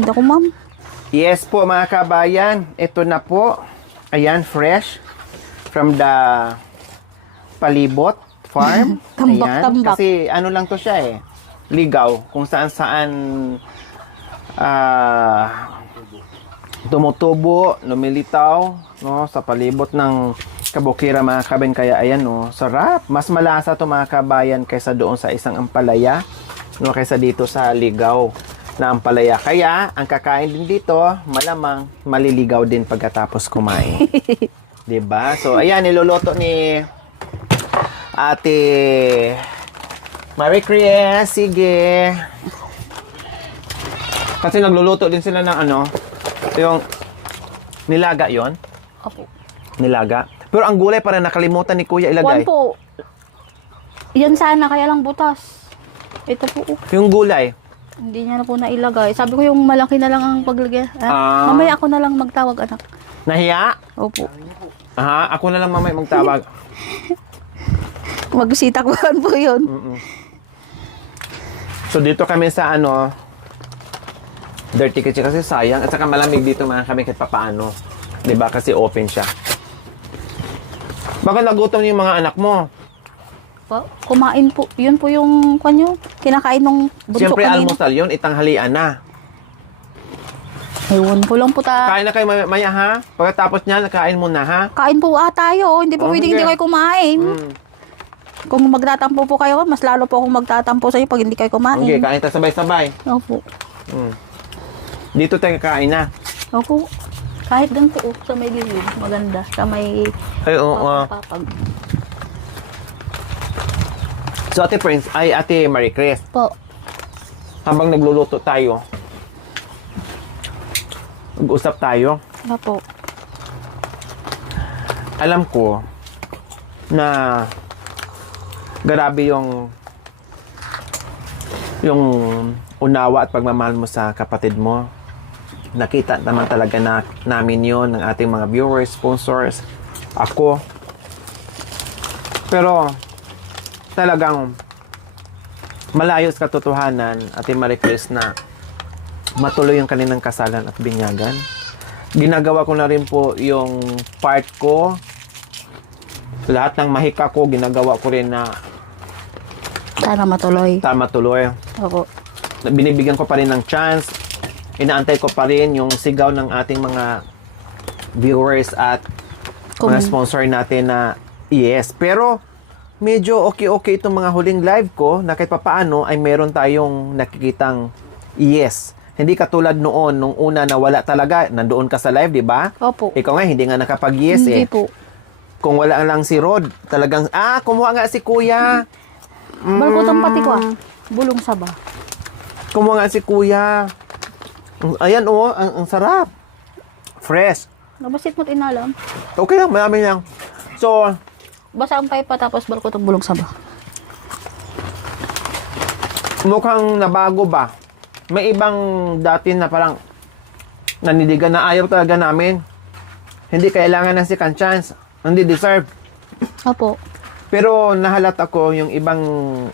paninda ko, ma'am. Yes po mga kabayan, ito na po. Ayan, fresh from the Palibot Farm. Tambak-tambak. Kasi ano lang to siya eh. Ligaw. Kung saan-saan tumutubo, lumilitaw, no, sa palibot ng kabukira mga kabayan. Kaya ayan, no, sarap. Mas malasa to mga kabayan kaysa doon sa isang ampalaya, no, kaysa dito sa ligaw na ampalaya. Kaya ang kakain din dito, malamang maliligaw din pagkatapos kumain. 'Di ba? So ayan, niluluto ni Ate Marie Chris. Sige. Kasi nagluluto din sila ng ano, yung nilaga yon. Opo. Nilaga. Pero ang gulay parang nakalimutan ni Kuya ilagay. Juan po. Yan sana, kaya lang butas. Ito po. Yung gulay. Hindi niya na po nailagay. Sabi ko yung malaki na lang ang paglagay. Mamaya ako na lang magtawag, anak. Nahiya? Opo. Aha, ako na lang mamaya magtawag. Magsitakbuhan po yun. So dito kami sa ano, Dirty Kitchen kasi sayang. At saka malamig dito mga kami kahit papaano. 'Di ba? Kasi open siya. Baka nagutom yung mga anak mo. Kumain po. Yun po yung kanyo. Kinakain nung bunso Siyempre kanina. almusal yun, itanghalian na. Ewan ko lang po Kain na kayo maya ha? Pagkatapos niya, nakain mo na ha? Kain po tayo. Hindi po pwedeng sige. hindi kayo kumain. Kung magtatampo po kayo, mas lalo po akong magtatampo sa inyo pag hindi kayo kumain. Okay, kain tayo sabay-sabay. Opo. Dito tayo kakain na. Opo. Kahit ganito, sa may gilid. Maganda. Sa may Ay, oo. papag. So, Ate Prince, ay Ate Marie Chris, Po. habang nagluluto tayo, mag-usap tayo. Opo. Alam ko na grabe yung unawa at pagmamahal mo sa kapatid mo. Nakita naman talaga namin yon ng ating mga viewers, sponsors, ako. Pero talagang malayo sa katotohanan, Ate Marie Chris, na matuloy yung kanilang kasalan at binyagan. Ginagawa ko na rin po yung part ko. Lahat ng mahika ko, ginagawa ko rin na Sana matuloy. tama tuloy. Opo. Binibigyan ko pa rin ng chance. Inaantay ko pa rin yung sigaw ng ating mga viewers at mga sponsor natin na yes. Pero medyo okay itong mga huling live ko na kahit papaano ay meron tayong nakikitang yes. Hindi katulad noon, nung una na wala talaga, nandoon ka sa live, di ba? Opo. Ikaw nga, hindi nga nakapag-yes Hindi eh. po. Kung wala lang si Rod, talagang, kumuha nga si Kuya. Balkutang pati ko Bulong saba. Kumuha nga si Kuya. Ayan ang sarap. Fresh. Nabasit mo't inalam. Okay lang, marami lang. So, Basa ang paipa tapos balkutang bulong saba. mukhang nabago ba? May ibang dati na parang naniligan na ayaw talaga namin. Hindi kailangan ng second chance. Hindi deserve. Opo. Pero nahalat ako yung ibang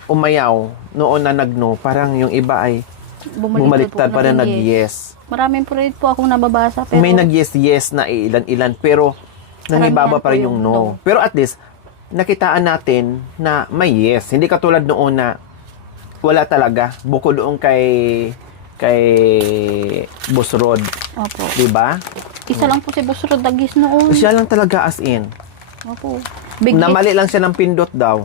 umayaw noon na nag-no. Parang yung iba ay bumaliktad pa na nag-yes. Maraming po rin po akong nababasa. Pero May nag-yes na ilan-ilan. Pero nangibaba pa rin yung no. Pero at least, nakitaan natin na may yes. Hindi katulad noon na wala talaga. Bukod doon kay Busrod. Opo. Diba? Isa lang po si Busrod Dagis noon. Siya lang talaga as in. Opo. Big Namali lang siya ng pindot daw.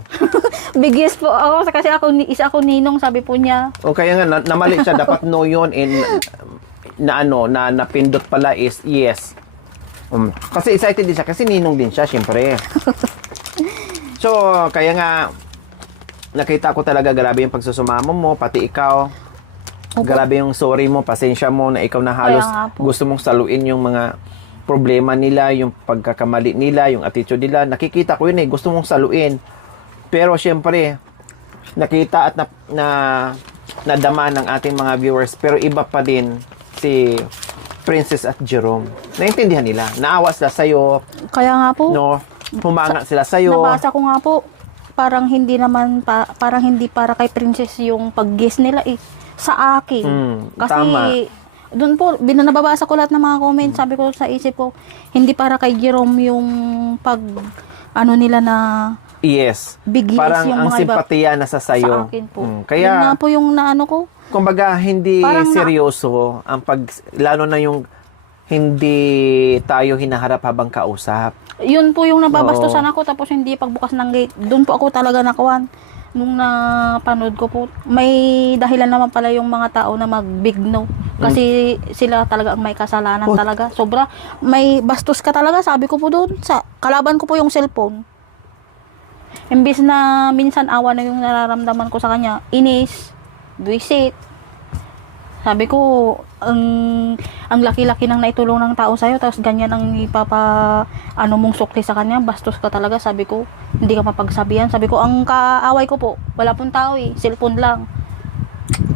Biggest po ako kasi isa ako ninong, sabi po niya. O kaya nga namali siya, dapat no yun, and na napindot pala is yes. Kasi excited din siya kasi ninong din siya syempre. So kaya nga nakita ko talaga grabe yung pagsusumamo mo, pati ikaw. Opo. Grabe yung sorry mo, pasensya mo na ikaw na halos Kaya nga po. gusto mong saluin yung mga problema nila, yung pagkakamali nila, yung attitude nila. Nakikita ko yun gusto mong saluin. Pero syempre, nakita at nadama ng ating mga viewers. Pero iba pa din si Princess at Jerome. Naintindihan nila. Naawa sila sa'yo. Kaya nga po. No? Humanga sila sa'yo. Nabasa ko nga po. Parang hindi naman, parang hindi para kay Princess yung pag-guess nila sa akin. Tama. Doon po, nababasa ko lahat ng mga comment. Sabi ko sa isip ko, hindi para kay Jerome yung pag, ano nila na Yes. big yes Parang yung ang mga iba simpatiya nasa sayo. sa akin po. Yun Kaya, nga po yung naano ko. kumbaga, hindi Parang seryoso ang lalo na yung hindi tayo hinaharap habang kausap. Yun po yung nababastusan ako, tapos hindi pagbukas ng gate. Doon po ako talaga nakuhan. Nung napanood ko po, may dahilan naman pala yung mga tao na mag-big no. Kasi sila talaga ang may kasalanan talaga. Sobra, may bastos ka talaga, sabi ko po doon. Kalaban ko po yung cellphone. Imbis na minsan awa na yung nararamdaman ko sa kanya, inis, buwisit. Sabi ko, ang laki-laki ng naitulong ng tao sa'yo, tapos ganyan ang ano mong sukli sa kanya, bastos ka talaga. Sabi ko, hindi ka mapagsabihan. Sabi ko, ang kaaway ko po, wala pong tao cellphone lang.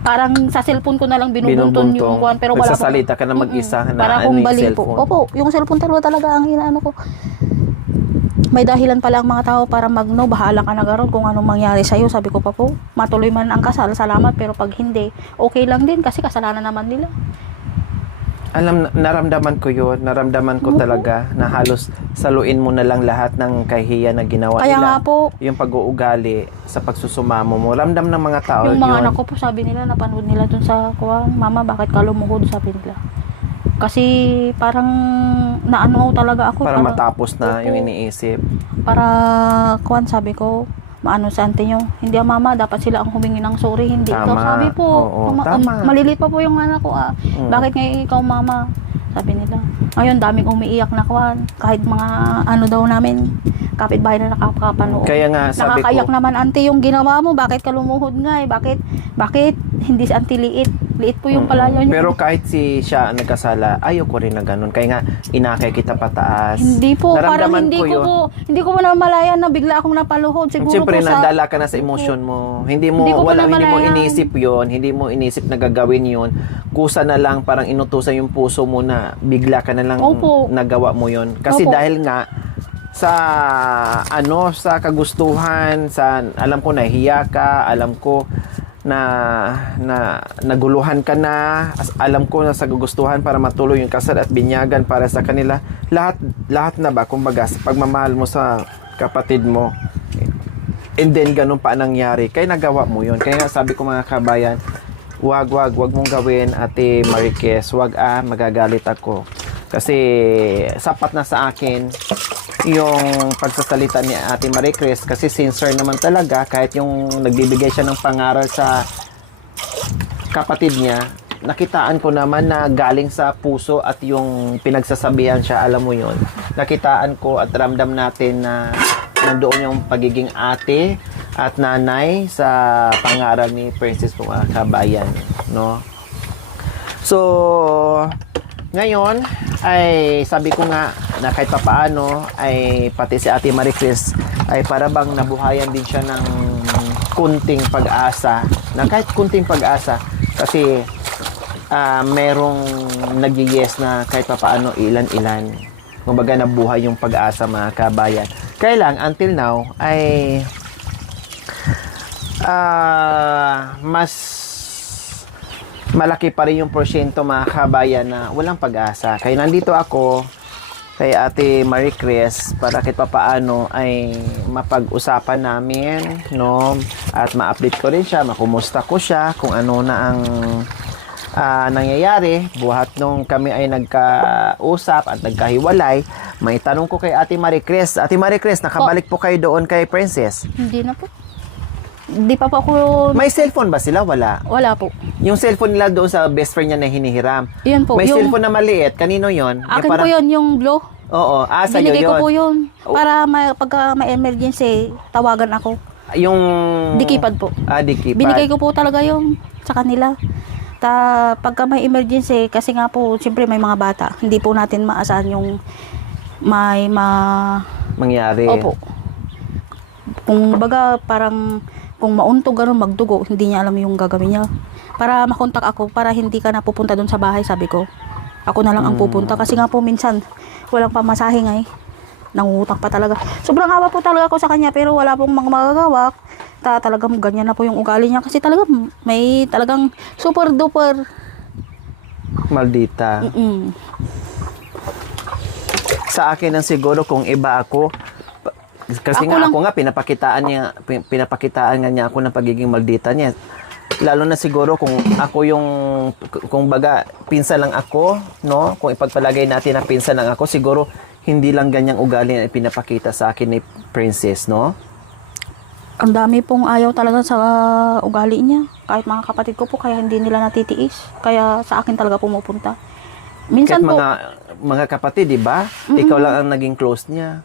Parang sa cellphone ko na lang binubuntun yung kuwan, pero wala pong... Nagsasalita ka na mag-isa na para ano kung yung bali po. cellphone. Opo, yung cellphone talaga ang inaano ko. May dahilan pala ang mga tao para magno, bahala ka na garon kung anong mangyari sa'yo. Sabi ko pa po, matuloy man ang kasal, salamat, pero pag hindi, okay lang din kasi kasalanan naman nila. Naramdaman ko yun. Naramdaman ko talaga na halos saluin mo na lang lahat ng kahihiyan na ginawa Kaya nila. nga po, Yung pag-uugali sa pagsusumamo mo. Ramdam ng mga tao yung mga yun. anak ko po, sabi nila, napanood nila dun sa kuwan, mama, bakit ka lumuhod, sabi nila. Kasi parang naano talaga ako. Para matapos na Opo. yung iniisip. Para kuwan, sabi ko, maano sa ante nyo, hindi mama, dapat sila ang humingi ng sorry, hindi ikaw. Tama. Sabi po, Oo, tama. malilit pa po yung anak ko, bakit ngayon ikaw mama? Sabi nila. Ngayon, daming umiiyak na kuwan, kahit mga ano daw namin, kapitbahay na nakakapanood. Kaya nga, sabi Nakakaiyak ko, naman, ante, yung ginawa mo, bakit ka lumuhod nga bakit hindi si ante liit po yung palayo niya. pero kahit siya ang nagkasala, ayaw ko rin na ganun. Kaya nga, inakay kita pataas. Hindi po, parang Naramdaman hindi ko po namalayan na bigla akong napaluhod. Siguro Siyempre, po sa... nadala ka na sa emosyon mo. Hindi mo Hindi ko pa namalayan. inisip yon, hindi mo inisip na gagawin yon. Kusa na lang, parang inutusan yung puso mo na bigla ka na lang Opo. nagawa mo yon. Kasi Opo. dahil nga, sa kagustuhan, alam ko nahihiya ka, alam ko na naguluhan ka na, alam ko na sa kagustuhan para matuloy yung kasal at binyagan para sa kanila, lahat na ba, kumbaga, sa pagmamahal mo sa kapatid mo, and then ganun pa nangyari, kaya nagawa mo yun. Kaya nga sabi ko mga kabayan, wag mong gawin, Ate Mariques, magagalit ako. Kasi sapat na sa akin yung pagsasalita ni Ate Mariques, kasi sincere naman talaga. Kahit yung nagbibigay siya ng pangaral sa kapatid niya, nakitaan ko naman na galing sa puso at yung pinagsasabihan siya, alam mo yun, nakitaan ko at ramdam natin na nandoon yung pagiging ate at nanay sa pangaral ni Princess po mga kabayan, no? So ngayon ay sabi ko nga na kahit papaano ay pati si Ate Mariques ay para bang nabuhayan din siya ng kunting pag-asa, na kahit kunting pag-asa, kasi merong nag-yes na kahit papaano ilan-ilan. Kumbaga nabuhay yung pag-asa mga kabayan. Kaya lang until now ay mas malaki pa rin yung porsyento mga kabayan na walang pag-asa. Kaya nandito ako kay Ate Mariques para kahit papaano ay mapag-usapan namin, no? At ma-update ko rin siya, makumusta ko siya kung ano na ang nangyayari buhat nung kami ay nagkausap at nagkahiwalay. May tanong ko kay Ate Mariques. Ate Mariques, nakabalik po kayo doon kay Princess? Hindi na po. Hindi pa po ako... May cellphone ba sila? Wala. Wala po. Yung cellphone nila doon sa best friend niya na hinihiram. Yun po. May yung, cellphone na maliit. Kanino yon? akin po yun, yung blue. Oo. Sa'yo Binigay ko yun. po yun. Para pagka may emergency, tawagan ako. Yung... Dikipad po. Dikipad. Binigay ko po talaga yung sa kanila. Pagka may emergency, kasi nga po, siyempre may mga bata. Hindi po natin maasahan yung mangyari. Opo. Kung baga, parang kung mauntog gano'n, magdugo, hindi niya alam yung gagawin niya. Para makontak ako, para hindi ka na pupunta doon sa bahay, sabi ko. Ako na lang ang pupunta. Kasi nga po minsan, walang pamasahe nga eh. Nangungutang pa talaga. Sobrang awa po talaga ako sa kanya, pero wala pong mga magagawa. Talagang ganyan na po yung ugali niya. Kasi talagang may talagang super duper Maldita. Mm. Sa akin ang siguro kung iba ako, kasi Ako nga lang- ako nga pinapakitaan nga niya ako ng pagiging maldita niya. Lalo na siguro kung ako yung kung baga pinsan lang ako, no? Kung ipagpalagay natin na pinsan lang ako, siguro hindi lang ganyang ugali na ipinapakita sa akin ni Princess, no? Ang dami pong ayaw talaga sa ugali niya. Kahit mga kapatid ko po, kaya hindi nila natitiis. Kaya sa akin talaga pumupunta. Minsan Kahit po, mga kapatid, di ba? Ikaw lang ang naging close niya.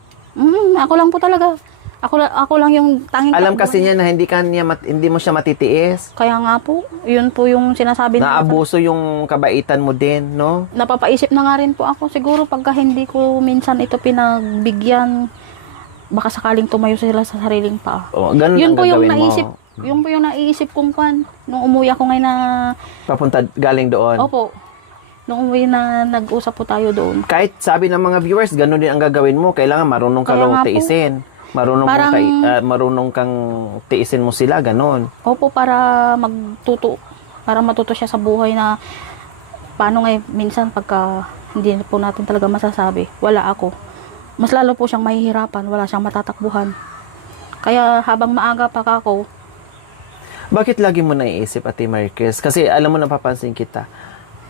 ako lang po talaga. Ako lang yung tanging Alam kasi niya na hindi mo siya matitiis. Kaya nga po, yun po yung sinasabi nila. Naabuso yung kabaitan mo din, no? Napapaisip na nga rin po ako. Siguro pagka hindi ko minsan ito pinagbigyan, baka sakaling tumayo sila sa sariling paa. O, ganun Yun ang po yung gagawin naisip. mo. Yun po yung naisip kong kwan. Nung umuwi ako ngayon na, Papunta galing doon. opo, nung umuwi na nag-usap po tayo doon. Kahit sabi ng mga viewers, ganun din ang gagawin mo. Kailangan marunong ka Kaya raw nga po. tiisin. Marunong kang tiisin mo sila, ganun. Opo, para matuto siya sa buhay na paano nga minsan pagka hindi po natin talaga masasabi, wala ako. Mas lalo po siyang mahihirapan, wala siyang matatakbuhan. Kaya habang maaga pa ako, Bakit lagi mo naiisip, Ate Marquez? Kasi alam mo, napapansin kita.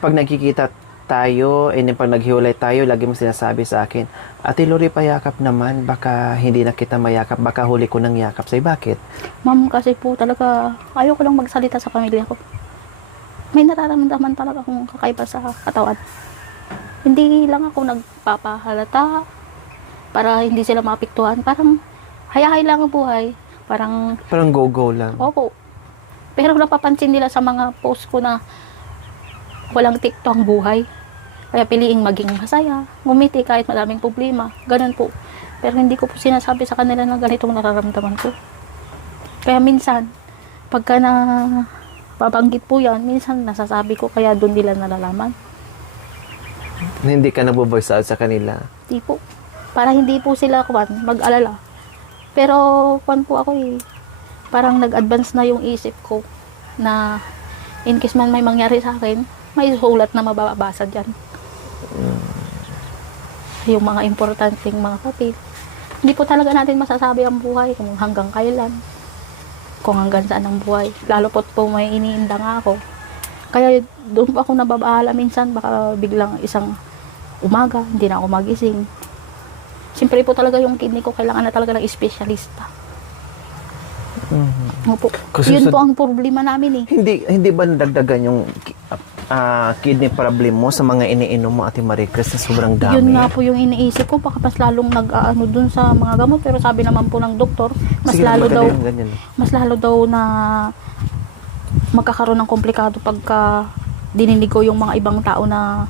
Pag nagkikita tayo, and then pag naghiwalay tayo, lagi mo sinasabi sa akin, Ate Lori, payakap naman, baka hindi na kita mayakap, baka huli ko ng yakap sa'yo. Bakit? ma'am, kasi po talaga ayaw ko lang magsalita sa pamilya ko. May nararamdaman talaga akong kakaiba sa katawan. Hindi lang ako nagpapahalata para hindi sila maapektuhan. Parang hayahay lang ang buhay. Parang, Parang go-go lang. opo. Pero napapansin nila sa mga post ko na walang tikto ang buhay. Kaya piliing maging masaya, ngumiti kahit maraming problema. Ganun po. Pero hindi ko po sinasabi sa kanila na ganitong nararamdaman ko. Kaya minsan, pagka na babanggit po yan, minsan nasasabi ko kaya doon nila nalalaman. Hindi ka nagbo-voice out sa kanila. Hindi po. Para hindi po sila mag-alala. Pero kwan po ako parang nag-advance na yung isip ko na in case man may mangyari sa akin, may sulat na mababasa dyan. Yung mga importanteng mga papel. Hindi po talaga natin masasabi ang buhay kung hanggang kailan. Kung hanggang saan ang buhay. Lalo po may iniinda nga ako. Kaya doon po ako nababahala minsan. Baka biglang isang umaga, hindi na ako magising. Siyempre po talaga yung kidney ko, kailangan na talaga ng espesyalista. Opo. Kasi Yun sa- po ang problema namin Hindi ba nadagdagan yung kidney problem mo sa mga iniinom mo, Ate Maricruz, na sobrang dami? Yun nga po yung iniisip ko, baka mas lalong nag-aano dun sa mga gamot. Pero sabi naman po ng doktor, mas Sige, lalo daw, madali, ganyan. mas lalo daw na magkakaroon ng komplikado pagka dininig ko yung mga ibang tao na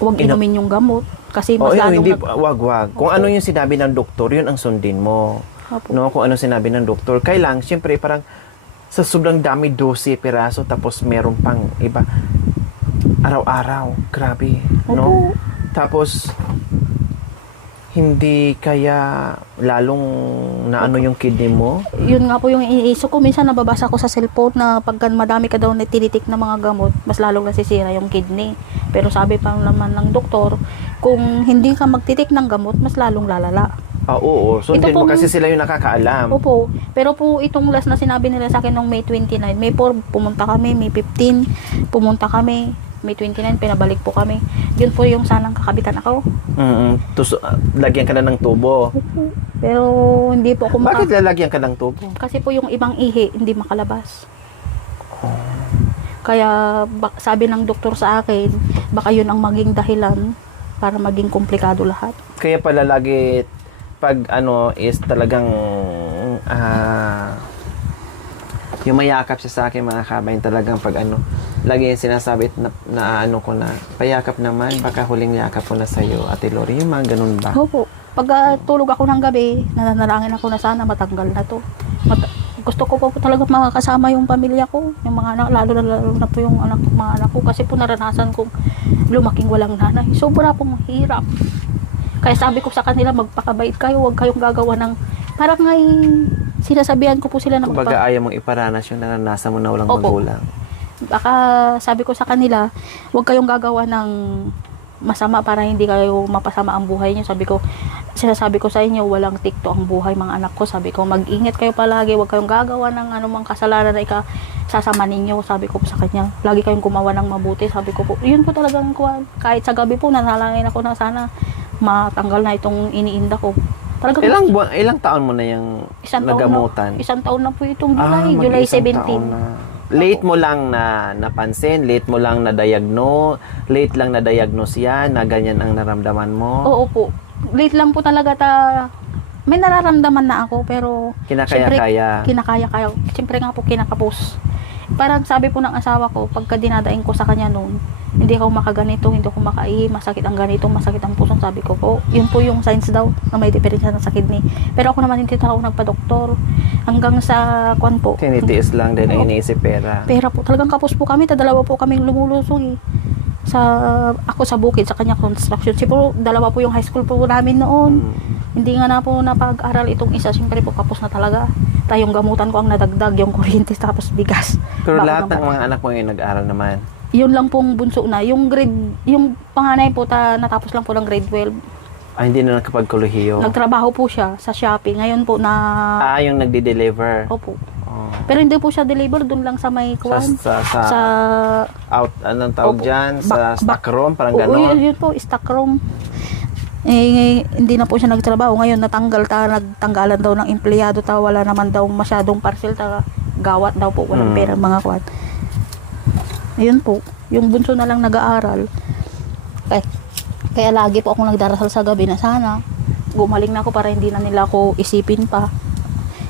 huwag inumin yung gamot. Kasi mas lalong hindi, wag. Kung ano yung sinabi ng doktor, yun ang sundin mo. Opo. No, kung ano sinabi ng doktor. Kailang, siyempre, parang sa sobrang dami, 12 piraso, tapos meron pang iba. Araw-araw. Grabe. No? Opo. Tapos, hindi kaya lalong naano yung kidney mo? Yun nga po yung iniisip ko. Minsan nababasa ko sa cellphone na pagka madami ka daw na tinitik na mga gamot, mas lalong nasisira yung kidney. Pero sabi pa naman ng doktor, kung hindi ka magtitik ng gamot, mas lalong lalala. Oo. Sundin mo Ito pong- kasi sila yung nakakaalam. Opo. Pero po itong last na sinabi nila sa akin nung May 29, May 4 pumunta kami, May 15 pumunta kami, May 29 pinabalik po kami. Yun po yung sanang kakabitan ako. Lagyan ka na ng tubo. Opo. Pero hindi po ako Bakit lalagyan ka ng tubo? kasi po yung ibang ihi hindi makalabas. Kaya sabi ng doktor sa akin, baka yun ang maging dahilan para maging komplikado lahat. Kaya pala lagi pag is talagang yung mayakap siya sa akin, mga kabayan, talagang pag lagi yung sinasabi na ko na payakap naman, baka huling yakap ko na sa'yo, Ate Lori, yung mga ganun ba? Opo. Pag tulog ako ng gabi, nananalangin ako na sana matanggal na to. Gusto ko po talaga makakasama yung pamilya ko, yung mga anak, lalo na po yung mga anak ko, kasi po naranasan kong lumaking walang nanay. Sobra pong hirap. Kaya sabi ko sa kanila, magpakabait kayo, huwag kayong gagawa ng, parang sinasabihan ko po sila na Kumbaga ayaw mong iparanas yung naranasan mo na walang Opo. magulang. Baka sabi ko sa kanila, huwag kayong gagawa ng masama para hindi kayo mapasama ang buhay niyo. Sinasabi ko sa inyo, walang tikto ang buhay mga anak ko. Sabi ko, mag-ingat kayo palagi, huwag kayong gagawa ng anumang kasalanan na sasama ninyo. Sabi ko po sa kanya, lagi kayong gumawa ng mabuti. Sabi ko po, yun po talagang kahit sa gabi po, nanalangin ako na sana matanggal na itong iniinda ko. Talagang Ilang taon mo na yung nagamutan? Isang taon na po itong July 17. Late mo lang na napansin, late mo lang late lang na diagnose yan, na ganyan ang naramdaman mo. Oo po. Late lang po talaga may nararamdaman na ako, pero Kinakaya-kaya. Kinakaya-kaya. Siyempre nga po kinakapos. Parang sabi po ng asawa ko, pagka dinadaing ko sa kanya noon, hindi ako makaganito, hindi ako makaihi, masakit ang ganito, masakit ang puso. Sabi ko po, yun po yung signs daw na may diferensya sa kidney. Pero ako naman hindi ako nagpa-doktor. Hanggang sa kwan po. Tinitiis lang din ang iniisip pera. Pera po. Talagang kapos po kami. Dalawa po kaming lumulusong eh. Ako sa bukid, sa kanya construction. Siguro, dalawa po yung high school po namin noon. Hindi nga na po napag-aral itong isa. Siyempre po, kapos na talaga. Tayong gamutan ko ang nadagdag, yung kuryente, tapos bigas. Pero lahat ng mga anak mo yung nag-aral naman. Yun lang pong bunso na. Yung panganay po, natapos lang po ng grade 12. Hindi na nakapagkolehiyo. Nagtrabaho po siya sa Shopee. Ngayon po yung nagde-deliver. Opo. Oh. Pero hindi po siya deliver doon lang sa may kuwan. Anong tawag dyan? Sa stock room? Parang gano'n? Yun po, stock room. Hindi na po siya nagtrabaho. Ngayon nagtanggalan daw ng empleyado. Wala naman daw masyadong parcel. Gawat daw po. Walang pera mga kuwan. Ayun po. Yung bunso na lang nag-aaral. Kaya lagi po ako nagdarasal sa gabi na sana gumaling na ako para hindi na nila ako isipin pa.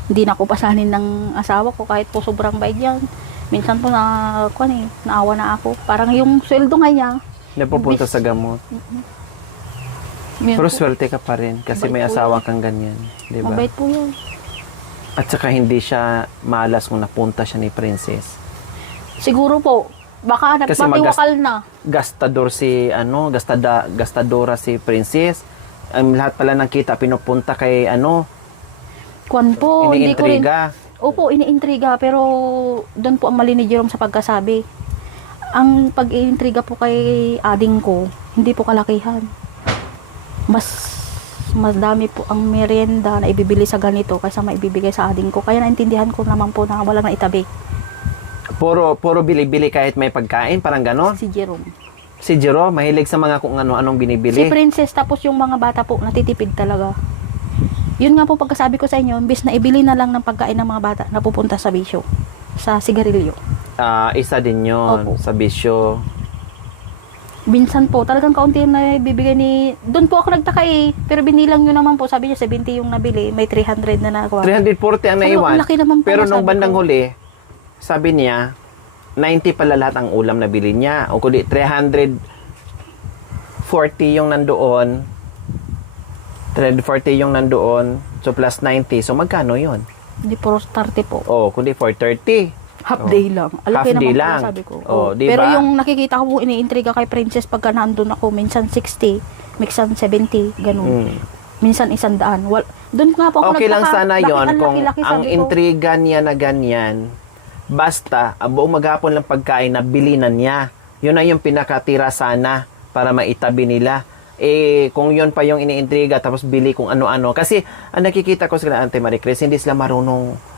Hindi na ako pasanin ng asawa ko kahit po sobrang bayad yan. Minsan po naawa na ako. Parang yung sweldo nga niya. Napupunta sa gamot. Pero swerte ka pa rin kasi may asawa kang ganyan. Diba? Mabait po yan. At saka hindi siya malas kung napunta siya ni Princess. Siguro po. Baka nagpatiwakal na. Gastadora si Princess. Lahat pala ng kita pinupunta kay Kwan po, hindi ko rin. iniintriga. Opo, iniintriga, pero doon po ang mali ni Jerome sa pagkasabi. Ang pag-iintriga po kay ading ko, hindi po kalakihan. Mas dami po ang merienda na ibibili sa ganito kaysa maibibigay sa ading ko. Kaya naintindihan ko naman po na walang naitabi. Puro bili-bili kahit may pagkain, parang ganon. Si Jerome. Si Jero, mahilig sa mga kung ano-anong binibili. Si Princess, tapos yung mga bata po, natitipid talaga. Yun nga po pagkasabi ko sa inyo, imbis na ibili na lang ng pagkain ng mga bata, napupunta sa bisyo, sa sigarilyo. Isa din yun, Opo. sa bisyo. Minsan po, talagang kaunti na bibigay doon po ako nagtaka pero binilang nyo naman po, sabi niya 70 yung nabili, may 300 na nakuha. 340 ang naiwan. Ang laki naman pala, Pero nung sabi bandang ko. huli, sabi niya, 90 pala lahat ang ulam na bili niya. O kundi 340 yung nandoon. 340 yung nandoon. So plus 90. So magkano yun? Hindi po 30 po. Kundi 430. Half day lang. Half Alaki day naman lang. po, sabi ko. Diba? Pero yung nakikita ko po, iniintriga kay Princess pagka nandun ako, minsan 60, minsan 70, ganun. Minsan 100. Doon nga po ako Okay lang nagtaka, sana bakit yon ang kung laki-laki, ang sabi ko. intriga niya na ganyan, basta, buong maghapon lang pagkain na bilinan niya. Yun na yung pinakatira sana para maitabi nila. Kung yun pa yung iniintriga, tapos bili kung ano-ano. Kasi, ang nakikita ko sila, Ate Marie Chris, hindi sila marunong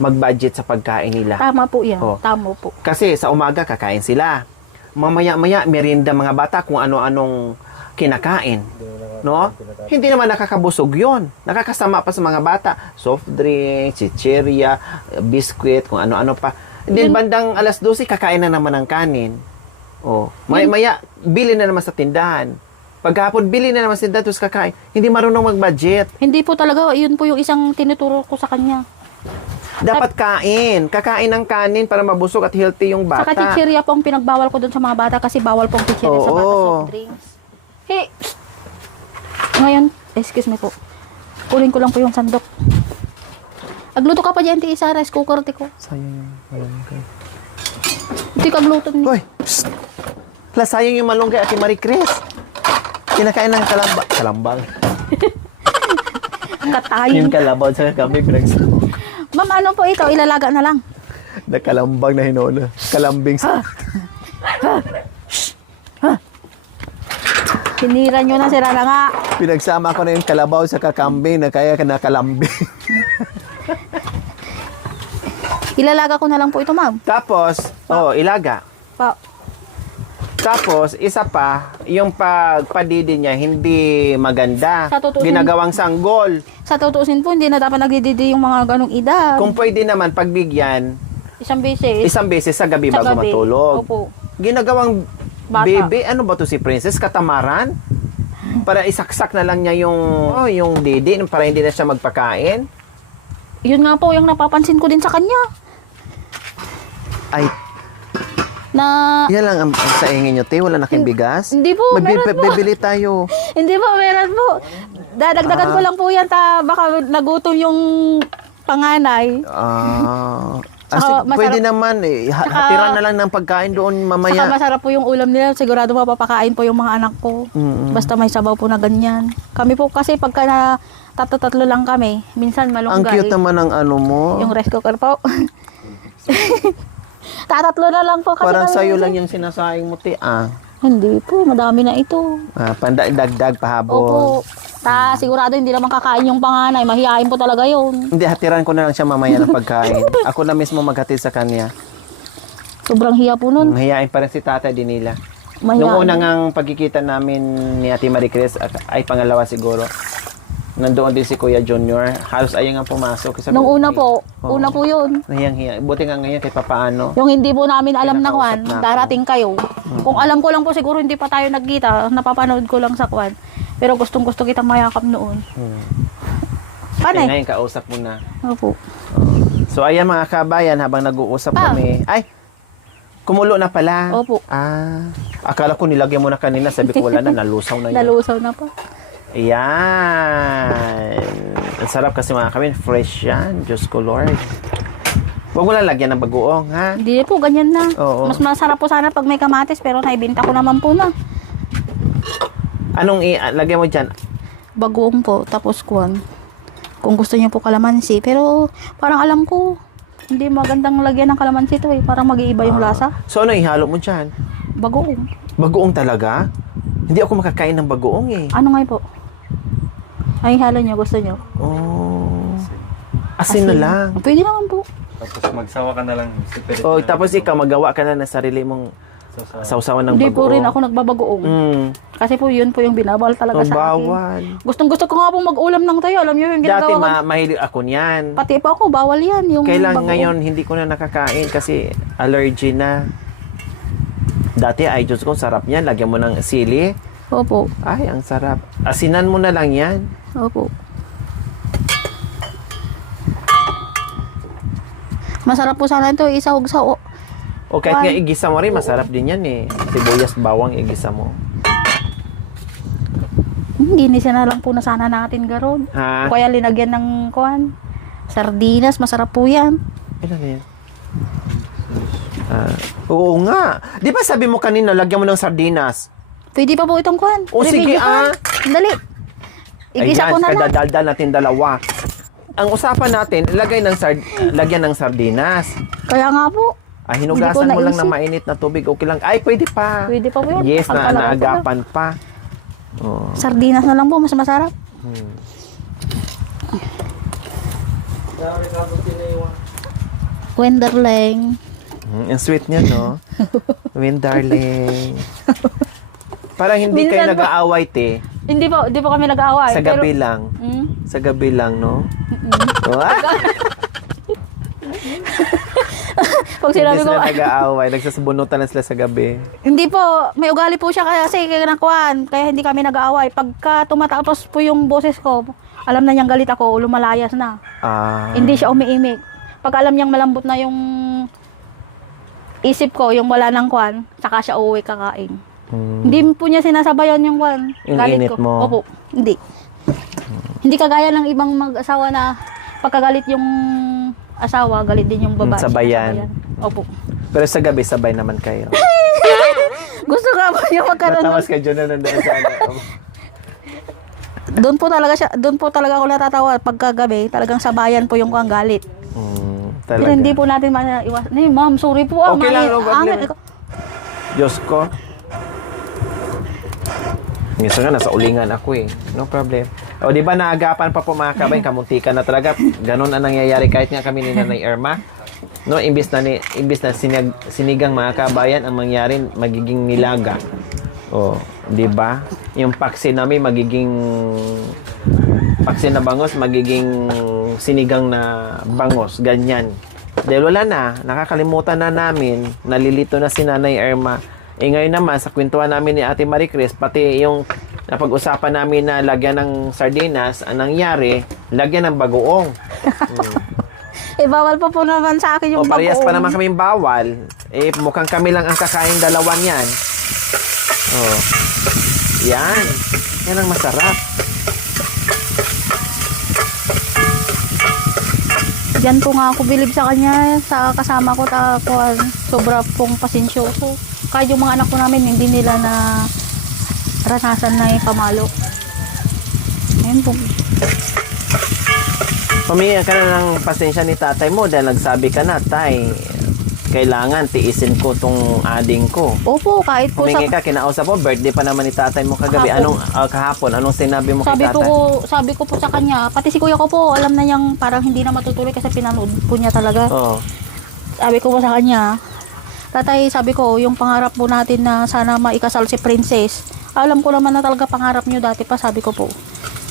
mag-budget sa pagkain nila. Tama po yan. Oh. Tama po. Kasi sa umaga, kakain sila. Mamaya-maya, merienda mga bata kung ano-anong kinakain. No? Hindi naman nakakabusog yon. Nakakasama pa sa mga bata. Soft drink, chicheria, biscuit, kung ano-ano pa. Then bandang alas 12, kakain na naman ng kanin. Maya, bili na naman sa tindahan. Pagkahapon, bili na naman sa tindahan, tapos kakain. Hindi marunong mag-budget. Hindi po talaga, yun po yung isang tinuturo ko sa kanya. Dapat kain. Kakain ng kanin para mabusog at healthy yung bata. Saka chicheria po ang pinagbawal ko doon sa mga bata kasi bawal pong chicheria sa bata, soft drinks. Hey! Ngayon, excuse me po. Kunin ko lang po yung sandok. Agluto ka pa dyan, ti isa, rice cooker, ti ko. Sayang yung malunggay. Hindi ka agluto ni. Hoy! Sayang yung malunggay, Ate Marie Chris. Kinakain ng kalambang. Katayin. Yung kalabaw sa kami pinagsama. Ma'am, ano po ito? Ilalaga na lang. Nakalambang na hinono. Kalambing sa... Sinira nyo na, sira na nga. Pinagsama ko na yung kalabaw sa kakambing na kaya nakalambing. Ilalaga ko na lang po ito, ma'am. Tapos, ilaga. Pa. Tapos, isa pa, yung pagpadidi niya, hindi maganda. Sa tutusin- Ginagawang sanggol. Sa tutusin po, hindi na dapat nagdididi yung mga ganong edad. Kung pwede naman, pagbigyan, Isang beses. isang beses sa gabi Sa bago gabi. matulog. Opo. Ginagawang Bata. baby, ano ba to si Princess? Katamaran? Para isaksak na lang niya yung didi para hindi na siya magpakain? Yun nga po, yung napapansin ko din sa kanya. Ay, Na, yan lang ang sa ingin nyo, te. Wala na kayong bigas? hindi po, meron po. Bibili tayo. Hindi po, meron po. Dadagdagan ko lang po yan, baka nagutom yung panganay. Saka, masarap- pwede naman eh. Hatiran na lang ng pagkain doon Saka mamaya. masarap po yung ulam nila. Sigurado mapapakain po yung mga anak ko. Mm-mm. Basta may sabaw po na ganyan. Kami po kasi pagka na tatlo lang kami, minsan Ang malunggay. cute naman ng ano mo. Yung rice cooker po. Tatatlo na lang po kasi Parang kami sa'yo minsan. lang yung sinasaing mo, te. Hindi po, madami na ito. Dagdag pahabol. Opo. Sigurado hindi naman kakain yung panganay. Mahihain po talaga yun. Hindi, hatiran ko na lang siya mamaya ng pagkain. Ako na mismo maghatid sa kanya. Sobrang hiya po nun. Mahihain pa rin si Tata din nila. Mahihain. Nung unang ang pagkikita namin ni Ate Marie Chris, ay pangalawa siguro, nandoon din si Kuya Junior. Halos ayaw nga pumasok. Sabi Nung ko, una po, Oo. una po yun. Nahiyang-hiya. Buti nga ngayon kahit papaano. Yung hindi po namin alam na Kinakausap kwan, na ako. darating kayo. Kung alam ko lang po siguro hindi pa tayo nagkita, napapanood ko lang sa kwan. Pero gustong-gusto kitang mayakap noon. Paano Kaya eh? ngayon kausap mo na. Opo. So ayan mga kabayan, habang nag-uusap Pa. kami. Ay! Kumulo na pala. Opo. Akala ko nilagyan mo na kanina. Sabi ko wala na, nalusaw na yun. Nalusaw na po. Ayan. Ang sarap kasi mga kabayan. Fresh yan. Diyos ko Lord. Huwag mo lang lagyan ng bagoong, ha? Hindi po, ganyan na. Oo. Mas masarap po sana pag may kamatis, pero naibinta ko naman po na. Anong lagyan mo dyan? Bagoong po, tapos kwan. Kung gusto niyo po kalamansi. Pero parang alam ko, hindi magandang lagyan ng kalamansi ito eh. Parang mag-iiba yung lasa. So ano ihalo mo dyan? Bagoong. Bagoong talaga? Hindi ako makakain ng bagoong eh. Ano nga po? Ay, halo niyo, gusto niyo? Oh. Asin na lang. Pwede naman po. Tapos magsawa ka na lang. Oh, tapos ikaw magawa ka na ng sarili mong sausawan ng Hindi bagoong. po rin ako nagbabagoong. Kasi po yun po yung binabawal talaga Oh, sa akin. bawal. Gustong gusto ko nga po mag-ulam ng tayo. Alam niyo yung Dati ginagawa ko. mahilig ako niyan. Pati po ako, bawal yan. Yung Kailan bagoong. ngayon hindi ko na nakakain kasi allergy na. Dati ay Diyos ko, sarap niyan. Lagyan mo ng sili. Opo. Ay, ang sarap. Asinan mo na lang yan. Opo. Masarap po sana ito, isahog sa O kahit nga Ay. igisa mo rin, masarap din yan eh. Sibuyas, bawang, igisa mo. Ginisa na lang po na sana natin garon. Ha? O kaya linagyan ng kuan. Sardinas, masarap po yan. Ilan na yan? Oo nga. Di ba sabi mo kanina, lagyan mo ng sardinas? Pwede pa po itong kuan. O, sige, Dali. Igisa ko na lang. kadadaldal natin dalawa. Ang usapan natin, lagyan ng sardinas. Kaya nga po. Hinugasan Hindi ko mo lang ng naisip. mainit na tubig. Okay lang. Ay, pwede pa. Pwede pa po yan. Yes, Kalkalaw ko na. naagapan pa. Oh. Sardinas na lang po, mas masarap. Wenderling. Ang sweet niya, no? Win, darling. Parang hindi kayo Minsan po- nag-aaway, te. Hindi po kami nag-aaway. Sa gabi lang. Hmm? Sa gabi lang, no? Ah, Pag hindi sinabi ko, sila nag-aaway. Nagsasabunutan na sila sa gabi. hindi po, may ugali po siya kasi kinakuan, kaya hindi kami nag-aaway. Pagka tumatapos po yung boses ko, alam na niyang galit ako, lumalayas na. Hindi siya umiimik. Pag alam niyang malambot na yung isip ko, yung wala ng kwan, saka siya uuwi kakain. Hindi po niya sinasabayan yung kwan. Yung galit init ko. mo. Opo, hindi. Hindi kagaya ng ibang mag-asawa na pagkagalit yung asawa, galit din yung babae. Sabayan. Sinasabayan. Opo. Pero sa gabi, sabay naman kayo. Gusto ka ba niya magkaroon ng... Natawas ka dyan na nandoon sa ano. Doon po talaga ako natatawa pagkagabi, talagang sabayan po yung kang galit. Pero Talaga. hindi po natin maiwas. Ma'am, sorry po. Okay lang, no problem. Diyos ko. Minsan nga, nasa ulingan ako eh. No problem. O, di ba naagapan pa po mga kabayan, kamuntikan na talaga. Ganon ang nangyayari kahit nga kami ni Nanay Irma. No, imbis na sinigang mga kabayan, ang mangyari, magiging nilaga. O, di ba? Yung paksi namin, magiging paksi na bangos, magiging sinigang na bangos. Ganyan. Dahil wala na, nakakalimutan na namin, nalilito na si Nanay Irma. Eh ngayon naman, sa kwentuhan namin ni Ate Marie Chris, pati yung napag-usapan namin na lagyan ng sardinas, ang nangyari, lagyan ng bagoong. Eh, bawal pa po naman sa akin yung O parehas pa bagoong. naman kaming bawal. Eh, mukhang kami lang ang kakain dalawan yan. Oh. Yan. Yan ang masarap. Diyan po nga ako bilib sa kanya, sa kasama ko, tapos sobra pong pasensyoso. Kahit yung mga anak ko namin, hindi nila na ranasan na yung pamalo. Ayun po. Humingi ka na ng pasensya ni tatay mo dahil nagsabi ka na, tay, kailangan tiisin ko tong ading ko. Opo, kahit po Humingi ka, kinausap mo, birthday pa naman ni tatay mo kagabi. Kahapon. Anong sinabi mo sabi kay tatay? sabi ko po sa kanya, pati si kuya ko po, alam na niyang parang hindi na matutuloy kasi pinanood po niya talaga. Oo. Sabi ko po sa kanya, tatay, sabi ko, yung pangarap po natin na sana maikasal si Princess, alam ko naman na talaga pangarap niyo dati pa, sabi ko po.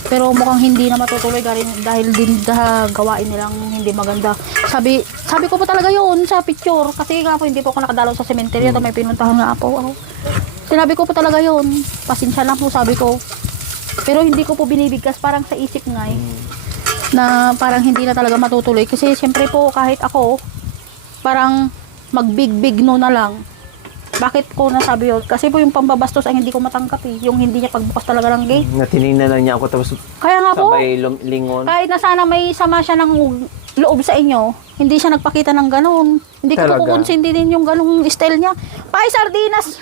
Pero mukhang hindi na matutuloy dahil din gawain nilang hindi maganda. Sabi ko po talaga yun sa picture. Kasi nga po hindi po ako nakadalaw sa cemetery. May pinuntahan nga po ako. Sinabi ko po talaga yun. Pasensya na po, sabi ko. Pero hindi ko po binibigkas. Parang sa isip nga na parang hindi na talaga matutuloy. Kasi siyempre po kahit ako, parang mag-big no na lang. Bakit ko nasabi yun? Kasi po yung pambabastos ay hindi ko matanggap eh. Yung hindi niya pagbukas talaga ng gate. Natinignan lang niya ako tapos Kaya nga po, sabay lingon. kahit na sana may sama siya ng loob sa inyo, hindi siya nagpakita ng ganun. Hindi ko Talaga? po kukonsindi din yung ganung style niya. Pay sardinas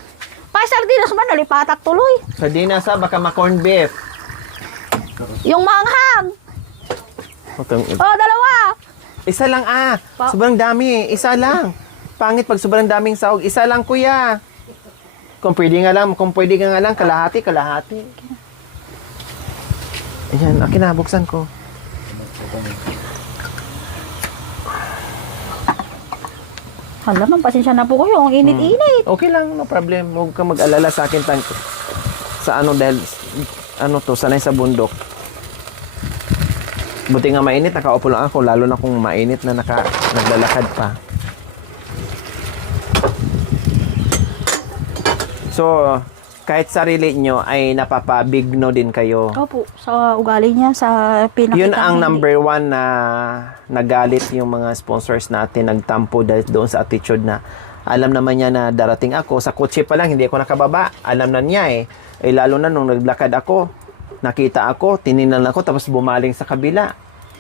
man, nalipatak tuloy. Sardinas ha, baka ma-corn beef. Yung manghang. Dalawa. Isa lang Pa- Sobrang dami. Isa lang. Pangit pag sobrang daming sahog. Isa lang kuya. Kung pwede nga lang, kalahati. Ayan, akin na, buksan ko. Alam, pasensya na po kayo. Ang init-init. Okay lang, no problem. Huwag ka mag-alala sa akin sa dahil sanay sa bundok. Buti nga mainit, nakaupo lang ako, lalo na kung mainit na naglalakad pa. So, kahit sarili nyo ay napapabigno din kayo. Opo, sa ugali niya, sa pinakita. Yun ang niya. number one na nagalit yung mga sponsors natin, nagtampo dahil doon sa attitude na alam naman niya na darating ako. Sa kotse pa lang, hindi ako nakababa. Alam na niya eh. Lalo na nung naglakad ako, nakita ako, tininan ako, tapos bumaling sa kabila.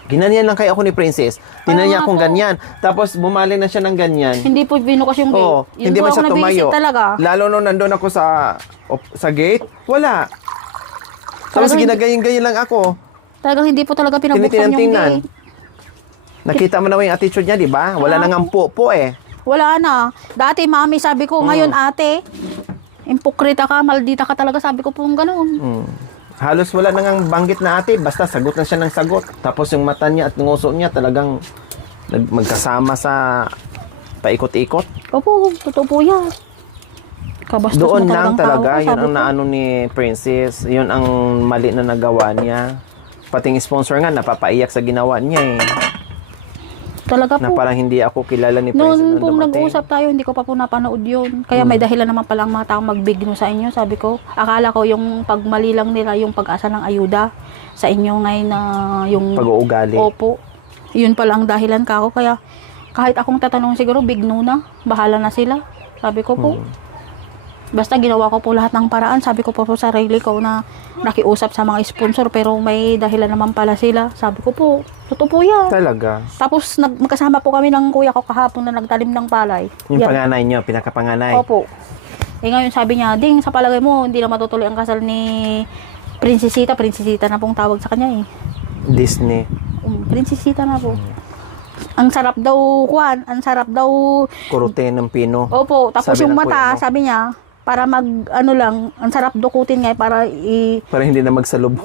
Ginanyan lang kayo ako ni Princess. Tinan niya akong ganyan. Tapos bumaling na siya ng ganyan. Hindi po binukas yung gate. Oo, Yun hindi po man ako siya tumayo. nabisit talaga. Lalo nung nandun ako sa gate, wala. Tapos Talagang- ginaganyan-ganyan lang ako. Talagang hindi po talaga pinabuksan yung Tinitingnan. gate. Nakita mo na yung attitude niya, di ba? Wala nang ampo-po eh. Wala na. Dati, mami, sabi ko, ngayon, ate, impokrita ka, maldita ka talaga, sabi ko po ganoon. Halos wala nang banggit na ate, basta sagot na siya ng sagot. Tapos yung mata niya at nguso niya talagang magkasama sa paikot-ikot. Opo, totoo po yan. Kabastos Doon mo lang talagang talaga, tao, yun sabi ang ko. naano ni Princess, yun ang mali na nagawa niya. Pating sponsor nga, napapaiyak sa ginawa niya eh. Talaga Na po. parang hindi ako kilala ni Princess Noon nung pong dumating. nag-uusap tayo, hindi ko pa po napanood yun. Kaya may dahilan naman pala ang mga taong magbigno sa inyo, sabi ko. Akala ko yung pagmali lang nila, yung pag-asa ng ayuda sa inyo ngayon na yung... Pag-uugali. Opo. Yun pala ang dahilan ka ako. Kaya kahit akong tatanong siguro, bigno na. Bahala na sila. Sabi ko po. Basta ginawa ko po lahat ng paraan. Sabi ko po sa sarili ko na nakiusap sa mga sponsor pero may dahilan naman pala sila. Sabi ko po, totoo po yan. Talaga. Tapos magkasama po kami ng kuya ko kahapon na nagtalim ng palay. Yung Yan. panganay niyo, pinakapanganay. Opo. Eh ngayon sabi niya, Ding, sa palagay mo, hindi na matutuloy ang kasal ni Prinsesita. Prinsesita na pong tawag sa kanya eh. Disney. Prinsesita na po. ang sarap daw kuan, ang sarap daw. Kurutin ng pino. Opo, tapos Sabi yung ng mata, kuya mo. sabi niya, para mag ano lang, ang sarap dukutin nga para Para hindi na magsalub.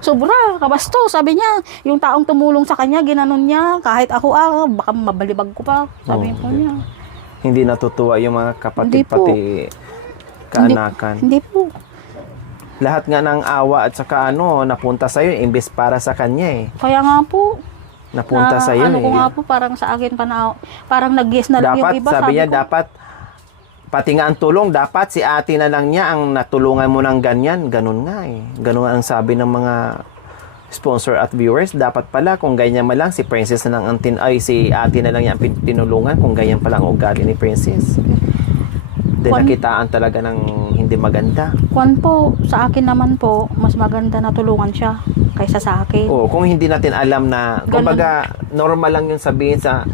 sobra, kabasto, sabi niya. Yung taong tumulong sa kanya, ginanon niya. Kahit ako, baka mabalibag ko pa. Sabi po niya. Hindi natutuwa yung mga kapatid Hindi po. pati kaanakan. Hindi po. Lahat nga ng awa at saka napunta sa'yo, imbes para sa kanya eh. Kaya nga po, Napunta na, sa'yo ano eh. ko nga po, parang sa akin pa na, parang nag-guess na lang Dapat, yung iba. sabi niya, ko, dapat, pati nga ang tulong, dapat si ate na lang niya ang natulungan mo ng ganyan. Ganun nga eh. Ganun nga ang sabi ng mga sponsor at viewers. Dapat pala, kung ganyan man lang, si Princess na lang si ate na lang niya ang tinulungan, kung ganyan pala ang ugali ni Princess. Dahil Kwan- nakitaan talaga ng hindi maganda. Kwan po, sa akin naman po, mas maganda na tulungan siya kaysa sa akin. Oo, kung hindi natin alam na, kumbaga, normal lang yung sabihin sa,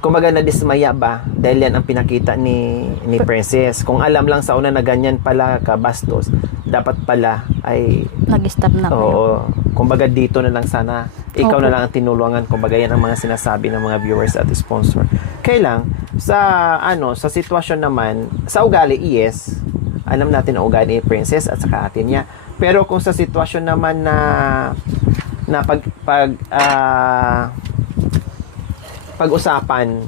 kumbaga, nadismaya ba? Dahil yan ang pinakita ni Princess. Kung alam lang sa una na ganyan pala kabastos, dapat pala ay, Nag-stop na kayo. oo, kumbaga dito na lang sana. Ikaw Opo. na lang ang tinulungan. Kumbaga, yan ang mga sinasabi ng mga viewers at sponsor. Kaya lang, sa sitwasyon naman, sa ugali, yes, alam natin ang ugali ni Princess at saka atin niya. Pero kung sa sitwasyon naman na pag-usapan,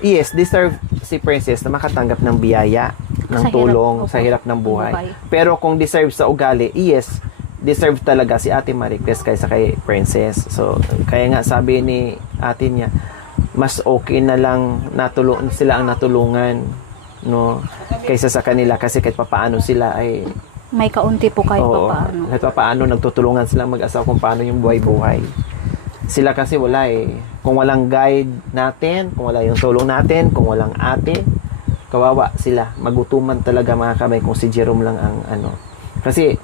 yes, deserve si Princess na makatanggap ng biyaya, ng Sa hirap, tulong opo, sa hirap ng buhay. buhay. Pero kung deserve sa ugali, yes, deserve talaga si Ate Maricruz kaysa kay Princess. So, kaya nga sabi ni ate niya, mas okay na lang sila ang natulungan, kaysa sa kanila, kasi kahit papaano sila ay May kaunti po kahit oo, pa paano. kahit papaano nagtutulungan silang mag-asawa kung paano yung buhay-buhay. Sila kasi wala eh. Kung walang guide natin, kung wala yung tulong natin, kung walang ate, kawawa sila. Magutuman talaga mga kamay kung si Jerome lang ang Kasi,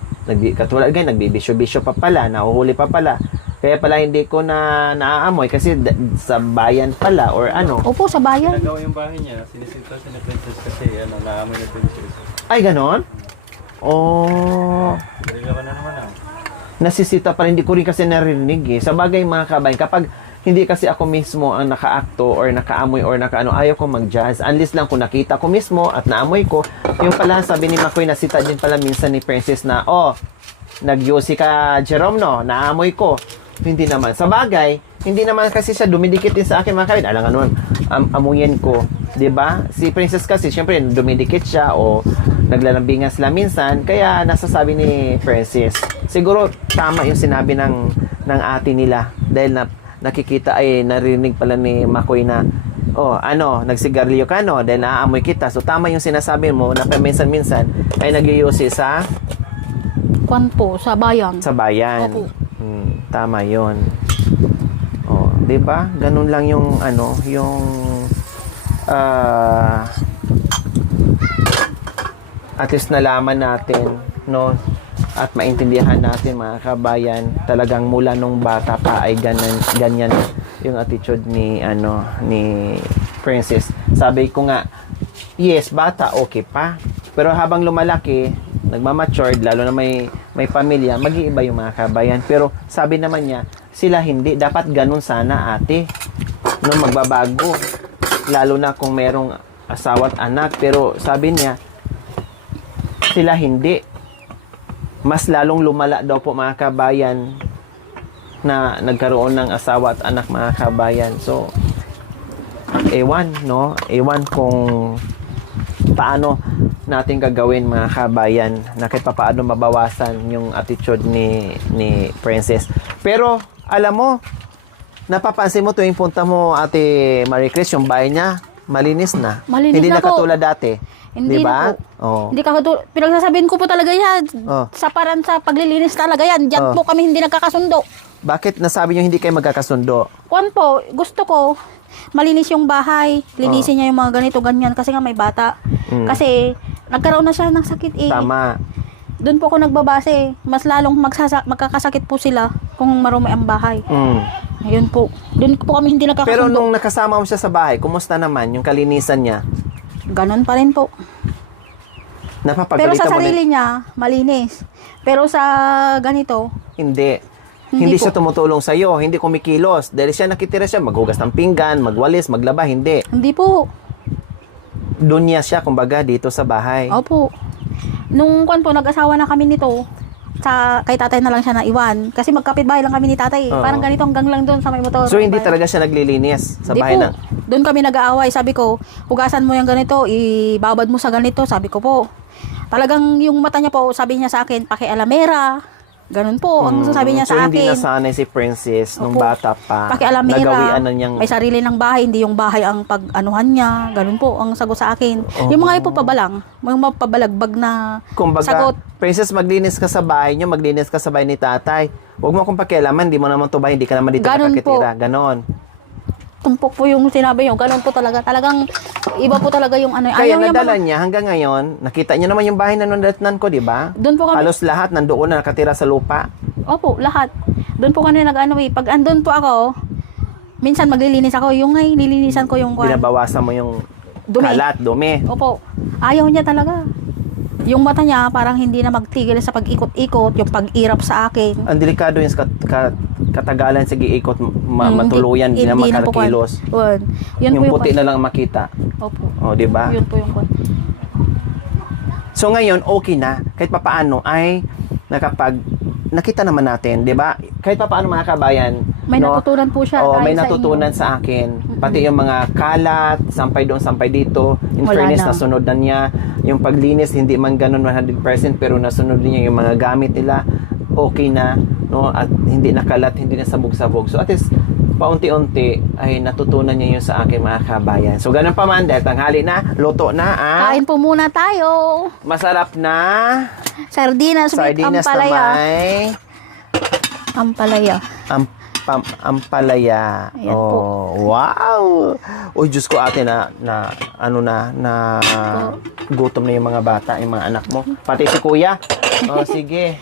katulad ganyan, nagbibisyo-bisyo pa pala, nahuhuli pa pala. Kaya pala hindi ko naaamoy kasi sa bayan pala or Opo, sa bayan. Nagawa yung bahay niya, sinisita siya ni Princess kasi naamoy ni Princess. Ay, ganon? Oh, Dali ka na naman nasisita pa rin. Hindi ko rin kasi narinig eh. Sa bagay mga kabay, kapag hindi kasi ako mismo ang nakaakto or nakaamoy or ayaw ko mag-judge. Unless lang kung nakita ko mismo at naamoy ko, yung pala sabi ni Makoy, nasita din pala minsan ni Princess na, nag-yusi ka Jerome naamoy ko. Hindi naman. Sa bagay, hindi naman kasi siya dumidikit din sa akin mga kabay. Alam nga naman, amuyin ko. 'Di ba? Si Princess kasi, syempre, dumidikit siya o naglalambingan sila minsan, kaya nasasabi ni Princess. Siguro tama yung sinabi ng ate nila dahil nakikita ay narinig pala ni Makoy na nagsigarilyo ka dahil naaamoy kita. So tama yung sinasabi mo na paminsan-minsan ay nagyuyusi sa Kwan po, sa bayan. bayan. Opo. Tama yon. 'Di ba? Ganun lang yung at least nalaman natin, at maintindihan natin mga kabayan, talagang mula nung bata pa ay ganyan yung attitude ni Princess. Sabi ko nga, yes, bata okay pa, pero habang lumalaki, nagmamatured, lalo na may pamilya, mag-iiba yung mga kabayan. Pero sabi naman niya, sila hindi, dapat ganun sana ate, magbabago, lalo na kung merong asawa at anak. Pero sabi niya, sila hindi, mas lalong lumala daw po mga kabayan na nagkaroon ng asawa at anak mga kabayan. So ewan kung paano natin gagawin mga kabayan na kahit papaano mabawasan yung attitude ni Princess. Pero alam mo, napapansin mo tuwing punta mo Ate Maricruz, yung bahay niya malinis na. Malinis hindi na na po. katulad dati. Hindi diba? na po. Oh. Hindi pinagsasabihin ko po talaga yan. Sa paglilinis talaga yan. Diyan po kami hindi nagkakasundo. Bakit nasabi niyo hindi kayo magkakasundo? Kwan po, gusto ko, malinis yung bahay. Linisin niya yung mga ganito, ganyan. Kasi nga may bata. Kasi, nagkaroon na siya ng sakit eh. Tama. Doon po ako nagbabase. Mas lalong magkakasakit po sila kung marumi ang bahay. Ayun po. Doon po kami hindi nagkakasundo. Pero nung nakasama mo siya sa bahay, kumusta naman yung kalinisan niya? Ganon pa rin po. Pero Napapagalitan sa mo sarili niya, malinis. Pero sa ganito, hindi. Hindi po. siya tumutulong sa iyo, hindi kumikilos. Dahil siya nakitira siya, maghugas ng pinggan, magwalis, maglaba, hindi. Hindi po. Doon niya siya, kumbaga, dito sa bahay. Opo. Nung kwan po, nag-asawa na kami nito, kay tatay na lang siya naiwan. Kasi magkapit-bahay lang kami ni tatay. Oo. Parang ganito hanggang lang doon sa may motor. So, hindi talaga siya naglilinis sa Hindi bahay po. na. Doon kami nag-aaway. Sabi ko, hugasan mo yung ganito, ibabad mo sa ganito. Sabi ko po. Talagang yung mata niya po, sabi niya sa akin, pakialamera. Ganun po, ang sasabi niya So, sa hindi akin. nasanay si Princess nung Opo. bata pa. Pakialamera. Nagawian na niyang... May sarili ng bahay, hindi yung bahay ang pag-anuhan niya. Ganun po ang sagot sa akin. Yung mga po pabalang, mga pabalagbag na Kumbaga, sagot. Princess, maglinis ka sa bahay niyo, maglinis ka sa bahay ni tatay. Huwag mo akong pakialaman, hindi mo naman to bahay, hindi ka naman dito Ganun nakakitira. Ganon. Tumpok po yung sinabi niyo. Ganun po talaga. Talagang iba po talaga yung ano. Kaya Ayaw niya nadala niya hanggang ngayon, nakita niya naman yung bahay na nandatnan ko, di ba? Doon po kami. Halos lahat nandoon na nakatira sa lupa. Opo, lahat. Doon po kami nag-ano eh. Pag andun po ako, minsan maglilinis ako. Yung ngay, nilinisan ko yung kwan. Binabawasan mo yung Dumi. kalat, dumi. Opo. Ayaw niya talaga. Yung mata niya parang hindi na magtigil sa pag-ikot-ikot, yung pag-irap sa akin. Ang delikado yung katagalan sa giikot, matuluyan, hindi na po makakakilos. kwan. Yun Yung po puti kwan. na lang makita. Opo. O, di ba? Yun po yung kwan. So ngayon, okay na. Kahit papaano ay nakita naman natin, di ba? Kahit papaano mga kabayan, May natutunan po siya. Oo, dahil may sa natutunan inyo. sa akin. Pati yung mga kalat, sampay doon, sampay dito. In Wala fairness, na. nasunod na niya. Yung paglinis, hindi man ganun 100%, pero nasunod niya yung mga gamit nila. Okay na, no? At hindi na kalat, hindi na sabog-sabog. So at least, paunti-unti ay natutunan niya yun sa akin mga kabayan. So ganun pa man, dahil tanghali na, luto na Kain po muna tayo. masarap na Sardinas with sardinas na ampalaya. may Ampalaya. ampalaya. Ayan po. Wow! Uy, Diyos ko ate na gutom na yung mga bata, yung mga anak mo. Pati si kuya. Oh, sige.